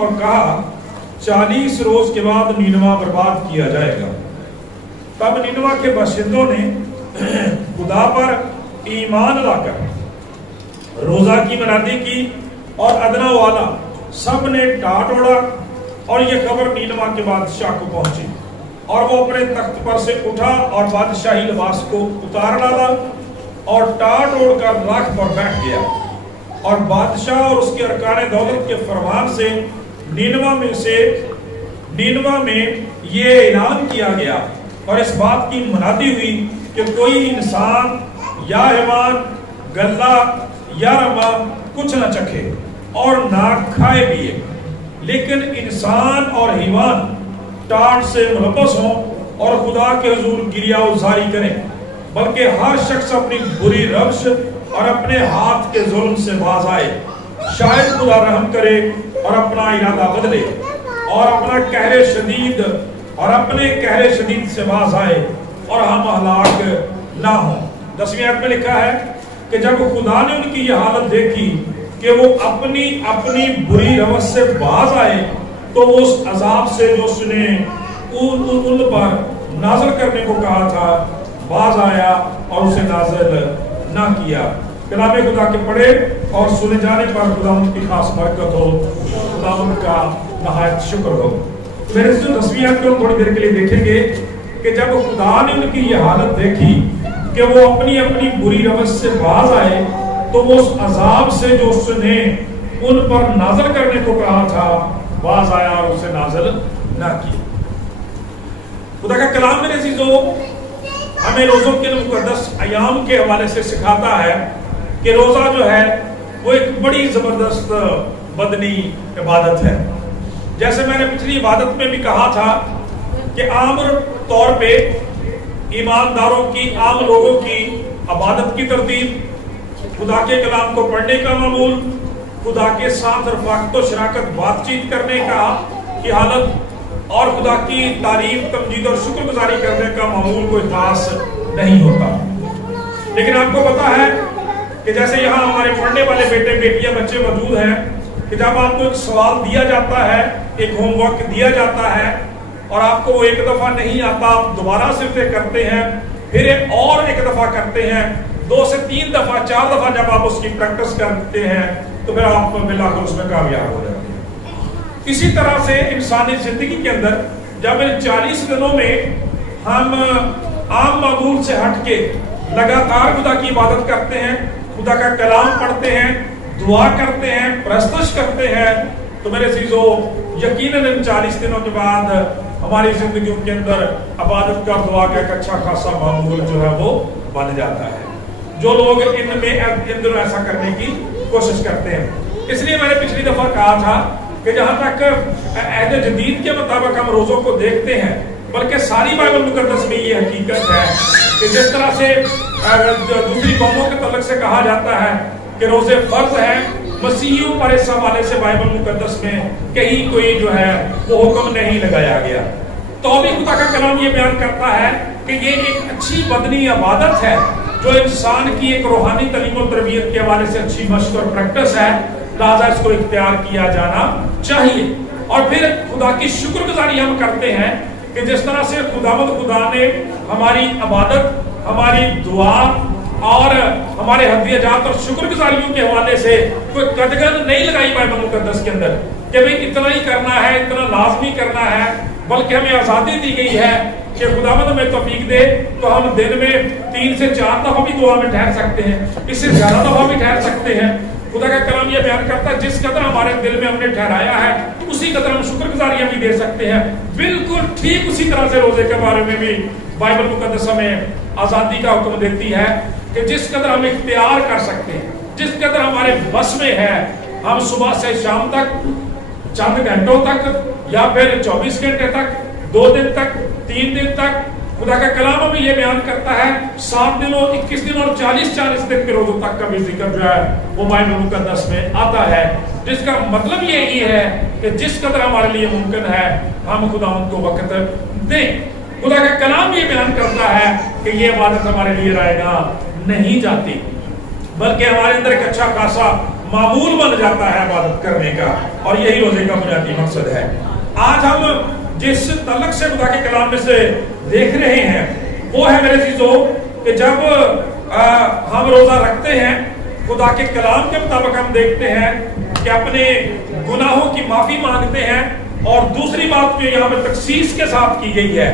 اور کہا 40 روز کے بعد نینوا برباد کیا جائے گا۔ تب نینوا کے باشندوں نے خدا پر ایمان لا کر روزہ کی منادی کی اور ادنا والا سب نے ٹاٹ اوڑا، اور یہ خبر نینوا کے بادشاہ کو پہنچی، اور وہ اپنے تخت پر سے اٹھا اور بادشاہی لباس کو اتار ڈالا اور ٹاٹ اوڑ کر راکھ پر بیٹھ گیا۔ اور بادشاہ اور اس کے ارکان دولت کے فرمان سے نینوا میں یہ اعلان کیا گیا اور اس بات کی منادی ہوئی کہ کوئی انسان یا حیوان گلہ یا رما کچھ نہ چکھے اور نہ کھائے پیے، لیکن انسان اور حیوان ٹاٹ سے ملبس ہوں اور خدا کے حضور گریہ ازاری کریں، بلکہ ہر شخص اپنی بری روش اور اپنے ہاتھ کے ظلم سے باز آئے، شاید خدا رحم کرے اور اپنا ارادہ بدلے اور اپنے قہر شدید سے باز آئے اور ہم ہلاک نہ ہوں۔ 10ویں آیت میں لکھا ہے کہ جب خدا نے ان کی یہ حالت دیکھی کہ وہ اپنی بری روش سے باز آئے، تو وہ اس عذاب سے جو اس نے ان پر نازل کرنے کو کہا تھا باز آیا اور اسے نازل نہ کیا۔ کلام خدا کے پڑھے اور سنے جانے پر خداوند کی خاص برکت ہو، خداوند کا نہایت شکر ہو۔ میرے سے 10ویں آیت کو تھوڑی دیر کے لیے دیکھیں گے کہ جب خدا نے ان کی یہ حالت دیکھی کہ وہ اپنی بری روش سے باز آئے، تو وہ اس عذاب سے جو اس نے ان پر نازل کرنے کو کہا تھا باز آیا اور اسے نازل نہ کیا۔ خدا کا کلام میرے عزیزو ہمیں روزوں کے مقدس ایام کے حوالے سے سکھاتا ہے کہ روزہ جو ہے وہ ایک بڑی زبردست بدنی عبادت ہے۔ جیسے میں نے پچھلی عبادت میں بھی کہا تھا کہ عام طور پہ ایمانداروں کی، عام لوگوں کی عبادت کی ترتیب، خدا کے کلام کو پڑھنے کا معمول، خدا کے ساتھ رفاقت و شراکت بات چیت کرنے کی حالت اور خدا کی تعریف، تمجید اور شکر گزاری کرنے کا معمول کوئی خاص نہیں ہوتا۔ لیکن آپ کو پتا ہے کہ جیسے یہاں ہمارے پڑھنے والے بیٹے بیٹیاں بچے موجود ہیں کہ جب آپ کو ایک سوال دیا جاتا ہے، ایک ہوم ورک دیا جاتا ہے اور آپ کو وہ ایک دفعہ نہیں آتا، آپ دوبارہ صرفے کرتے ہیں، پھر ایک دفعہ کرتے ہیں، 2 سے 3 دفعہ 4 دفعہ جب آپ اس کی پریکٹس کرتے ہیں تو پھر آپ بالآخر اس میں کامیاب ہو جاتے ہیں۔ اسی طرح سے انسانی زندگی کے اندر جب ان 40 دنوں میں ہم عام معمول سے ہٹ کے لگاتار خدا کی عبادت کرتے ہیں، خدا کا کلام پڑھتے ہیں، دعا کرتے ہیں، پرستش کرتے ہیں، تو میرے عزیزو یقیناً ان 40 دنوں کے بعد ہماری زندگیوں کے اندر عبادت کا، دعا کا ایک اچھا خاصا معمول جو ہے وہ بن جاتا ہے، جو لوگ ان دنوں ایسا کرنے کی کوشش کرتے ہیں۔ اس لیے میں نے پچھلی دفعہ کہا تھا کہ جہاں تک عہد جدید کے مطابق ہم روزوں کو دیکھتے ہیں، بلکہ ساری بائبل مقدس میں یہ حقیقت ہے کہ جس طرح سے دوسری قوموں کے تعلق سے کہا جاتا ہے کہ روزے فرض ہیں، مسیحیوں پر اس حوالے سے بائبل مقدس میں کہیں کوئی جو ہے وہ حکم نہیں لگایا گیا۔ تو بھی خدا کا کلام یہ بیان کرتا ہے کہ یہ ایک اچھی بدنی عبادت ہے جو انسان کی ایک روحانی تعلیم و تربیت کے حوالے سے اچھی مشق اور پریکٹس ہے، لہذا اس کو اختیار کیا جانا چاہیے۔ اور پھر خدا کی شکر گزاری ہم کرتے ہیں کہ جس طرح سے خدا نے ہماری عبادت، ہماری دعا اور ہمارے ہدیہات اور شکر گزاریوں کے حوالے سے کوئی قدغن نہیں لگائی بائبل مقدس کے اندر کہ بھئی اتنا ہی کرنا ہے، اتنا لازمی کرنا ہے، بلکہ ہمیں آزادی دی گئی ہے کہ خداوند ہمیں توفیق دے تو ہم دن میں 3 سے 4 دفعہ بھی دعا میں ٹھہر سکتے ہیں، اس سے زیادہ دفعہ بھی ٹھہر سکتے ہیں۔ خدا کا کلام یہ بیان کرتا ہے جس قدر ہمارے دل میں ہم نے ٹھہرایا ہے اسی قدر ہم شکر گزاریاں بھی دے سکتے ہیں۔ بالکل ٹھیک اسی طرح سے روزے کے بارے میں بھی بائبل مقدس ہمیں آزادی کا حکم دیتی ہے کہ جس قدر ہم اختیار کر سکتے ہیں، جس قدر ہمارے بس میں ہے، ہم صبح سے شام تک، چند گھنٹوں تک یا پھر 24 گھنٹے تک، 2 دن تک، 3 دن تک، خدا کا کلام ہمیں یہ بیان کرتا ہے 7 دنوں، 21 دنوں اور 40 دن کے روزوں تک کا بھی ذکر جو ہے وہ بائبل مقدس میں آتا ہے، جس کا مطلب یہی ہے کہ جس قدر ہمارے لیے ممکن ہے ہم خداوند کو وقت دیں۔ خدا کا کلام یہ بیان کرتا ہے کہ یہ عبادت ہمارے لیے رائے گاں نہیں جاتی، بلکہ ہمارے اندر ایک اچھا خاصا معمول بن جاتا ہے عبادت کرنے کا، اور یہی روزے کا بنیادی مقصد ہے۔ آج ہم جس تعلق سے خدا کے کلام میں سے دیکھ رہے ہیں وہ ہے میرے عزیزو کہ جب ہم روزہ رکھتے ہیں خدا کے کلام کے مطابق ہم دیکھتے ہیں کہ اپنے گناہوں کی معافی مانگتے ہیں، اور دوسری بات جو یہاں پہ تخصیص کے ساتھ کی گئی ہے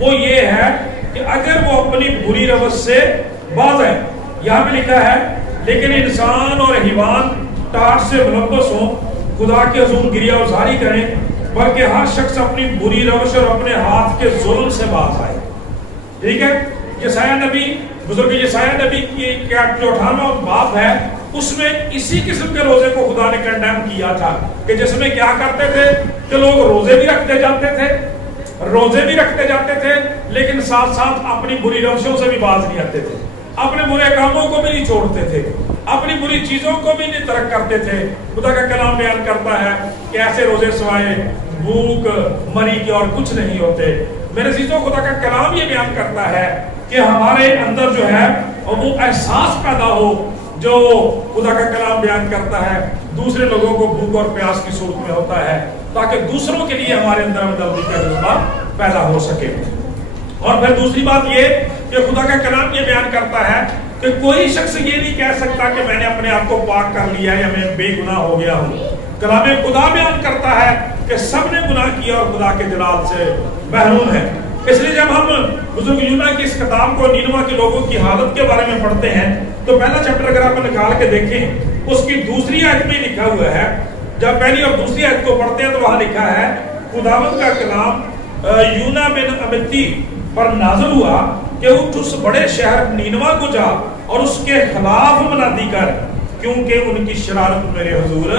وہ یہ ہے کہ اگر وہ اپنی بری روش سے باز ہے، یہاں پہ لکھا ہے لیکن انسان اور حیوان ٹاٹ سے ملبس ہوں، خدا کے حضور گریہ ازاری کریں، بلکہ ہر شخص اپنی بری روش اور اپنے ہاتھ کے ظلم سے باز آئے۔ ٹھیک ہے، یسایہ نبی، بزرگ یسایہ نبی کی 58واں باب ہے، اس میں اسی قسم کے روزے کو خدا نے کنڈیم کیا تھا کہ جس میں کیا کرتے تھے کہ لوگ روزے بھی رکھتے جاتے تھے لیکن ساتھ ساتھ اپنی بری روشوں سے بھی باز نہیں آتے تھے، اپنے برے کاموں کو بھی نہیں چھوڑتے تھے، اپنی بری چیزوں کو بھی نہیں ترک کرتے تھے۔ خدا کا کلام بیان کرتا ہے کہ ایسے روزے سوائے بھوک مری کے اور کچھ نہیں ہوتے۔ میرے عزیزوں، خدا کا کلام یہ بیان کرتا ہے کہ ہمارے اندر جو ہے وہ احساس پیدا ہو جو خدا کا کلام بیان کرتا ہے دوسرے لوگوں کو بھوک اور پیاس کی صورت میں ہوتا ہے، تاکہ دوسروں کے لیے ہمارے اندر ہمدردی کا جذبہ پیدا ہو سکے۔ اور پھر دوسری بات یہ کہ خدا کا کلام یہ بیان کرتا ہے کہ کوئی شخص یہ نہیں کہہ سکتا کہ میں نے اپنے آپ کو پاک کر لیا یا میں بے گناہ ہو گیا ہوں۔ کلام خدا بیان کرتا ہے کہ سب نے گناہ کیا اور خدا کے جلال سے محروم ہے۔ اس لیے جب ہم بزرگ یونا کی اس کتاب کو نینوا کے لوگوں کی حالت کے بارے میں پڑھتے ہیں تو پہلا چیپٹر اگر آپ نکال کے دیکھیں اس کی دوسری آیت میں لکھا ہوا ہے، جب پہلی اور دوسری آیت کو پڑھتے ہیں تو وہاں لکھا ہے خداوند کا کلام یونا بن امیتی پر نازل ہوا کہ اٹھ اس بڑے شہر نینوا کو جا اور اس کے خلاف منادی کر، کیونکہ ان کی شرارت میرے حضور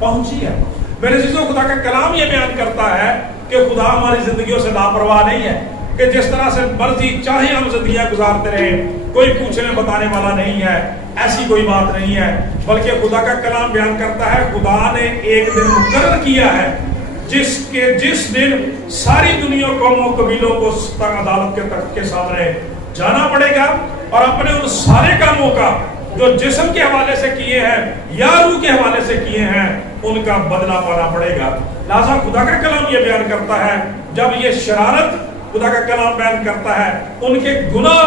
پہنچی ہے۔ میرے عزیزو، خدا کا کلام یہ بیان کرتا ہے کہ خدا ہماری زندگیوں سے لاپرواہ نہیں ہے کہ جس طرح سے مرضی چاہے ہم زندگیاں گزارتے رہے، کوئی پوچھنے بتانے والا نہیں ہے، ایسی کوئی بات نہیں ہے، بلکہ خدا کا کلام بیان کرتا ہے خدا نے ایک دن مقرر کیا ہے جس دن ساری دنیا قوموں قبیلوں کو عدالت کے تخت کے سامنے جانا پڑے گا اور اپنے ان سارے کاموں کا جو جسم کے حوالے سے کیے ہیں یا روح کے حوالے سے کیے ہیں ان کا بدلہ پانا پڑے گا۔ لہذا خدا کا کلام یہ بیان کرتا ہے جب یہ شرارت خدا کا کلام بیان کرتا ہے ان کے گناہ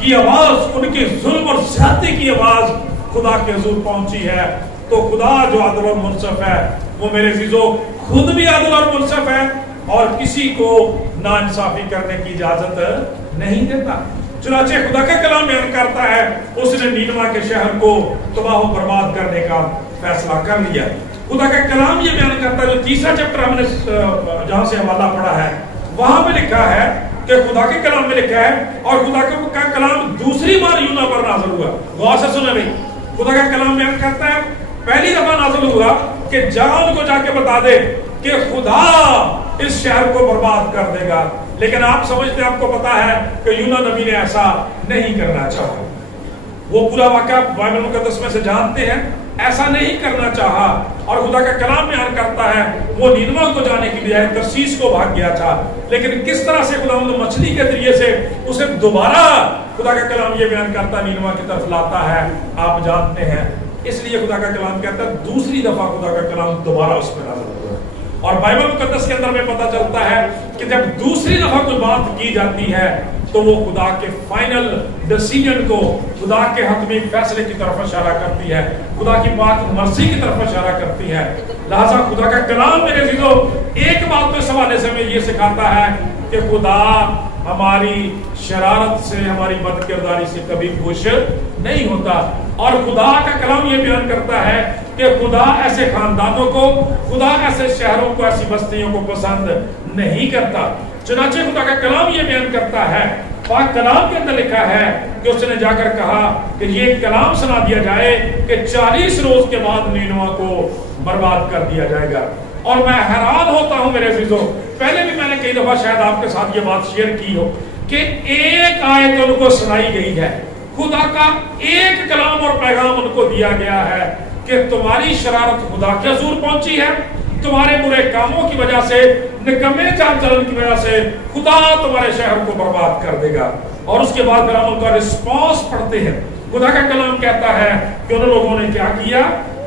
کی آواز، ان کے ظلم اور زیادتی کی آواز خدا کے حضور پہنچی ہے، تو خدا جو عادل اور منصف ہے وہ میرے عزیزو خود بھی عادل اور منصف ہے اور کسی کو ناانصافی کرنے کی اجازت نہیں دیتا۔ چنانچہ خدا کا کلام بیان کرتا ہے اس نے نینوا کے شہر کو تباہ و برباد کرنے کا فیصلہ کر لیا۔ خدا کا کلام یہ بیان کرتا ہے جو تیسرا چیپٹر ہم نے جہاں سے حوالہ پڑھا ہے وہاں پہ لکھا ہے کہ خدا کے کلام میں لکھا ہے اور خدا کا کلام دوسری بار یونا پر نازل ہوا۔ غور سے سنیں بھائی، خدا کا کلام بیان کرتا ہے پہلی دفعہ نازل ہوا کہ جا ان کو جا کے بتا دے کہ خدا اس شہر کو برباد کر دے گا، لیکن آپ سمجھتے ہیں، آپ کو پتا ہے کہ یونا نبی نے ایسا نہیں کرنا چاہا۔ وہ پورا واقعہ بائبل مقدس میں سے جانتے ہیں، ایسا نہیں کرنا چاہا اور خدا کا کلام بیان کرتا ہے وہ نینوا کو جانے کی بجائے ترسیس کو بھاگ گیا تھا، لیکن کس طرح سے خدا مچھلی کے ذریعے سے اسے دوبارہ خدا کا کلام یہ بیان کرتا نینوا کی طرف لاتا ہے آپ جانتے ہیں۔ اس لیے خدا کا کلام کہتا ہے دوسری دفعہ خدا کا کلام دوبارہ اس میں نازل ہوا، اور بائبل مقدس کے اندر میں پتا چلتا ہے کہ جب دوسری دفعہ کوئی بات کی جاتی ہے تو وہ خدا کے فائنل ڈیسیجن کو، خدا کے حتمی فیصلے کی طرف اشارہ کرتی ہے، خدا کی بات مرضی کی طرف اشارہ کرتی ہے۔ لہذا خدا کا کلام میرے عزیزو ایک بات تو اس حوالے سے ہمیں یہ سکھاتا ہے کہ خدا ہماری شرارت سے، ہماری بد کرداری سے کبھی خوش نہیں ہوتا، اور خدا کا کلام یہ بیان کرتا ہے کہ خدا ایسے خاندانوں کو، خدا ایسے شہروں کو، ایسی بستیوں کو پسند نہیں کرتا۔ چنانچہ خدا کا کلام یہ بیان کرتا ہے، پاک کلام کے اندر لکھا ہے کہ اس نے جا کر کہا کہ یہ کلام سنا دیا جائے کہ 40 روز کے بعد نینوا کو برباد کر دیا جائے گا۔ اور میں حیران ہوتا ہوں میرے عزیزو، پہلے بھی میں نے کئی دفعہ شاید آپ کے ساتھ یہ بات شیئر کی ہو کہ ایک آیت ان کو سنائی گئی ہے، خدا کا ایک کلام اور پیغام ان کو دیا گیا ہے کہ تمہاری شرارت خدا کے حضور پہنچی ہے، تمہارے برے کاموں کی وجہ سے، نکمے چال چلن کی وجہ سے خدا تمہارے شہر کو برباد کر دے گا۔ اور اس کے بعد پھر ہم ان کا رسپانس پڑھتے ہیں۔ خدا کا کلام کہتا ہے کہ ان لوگوں نے کیا کیا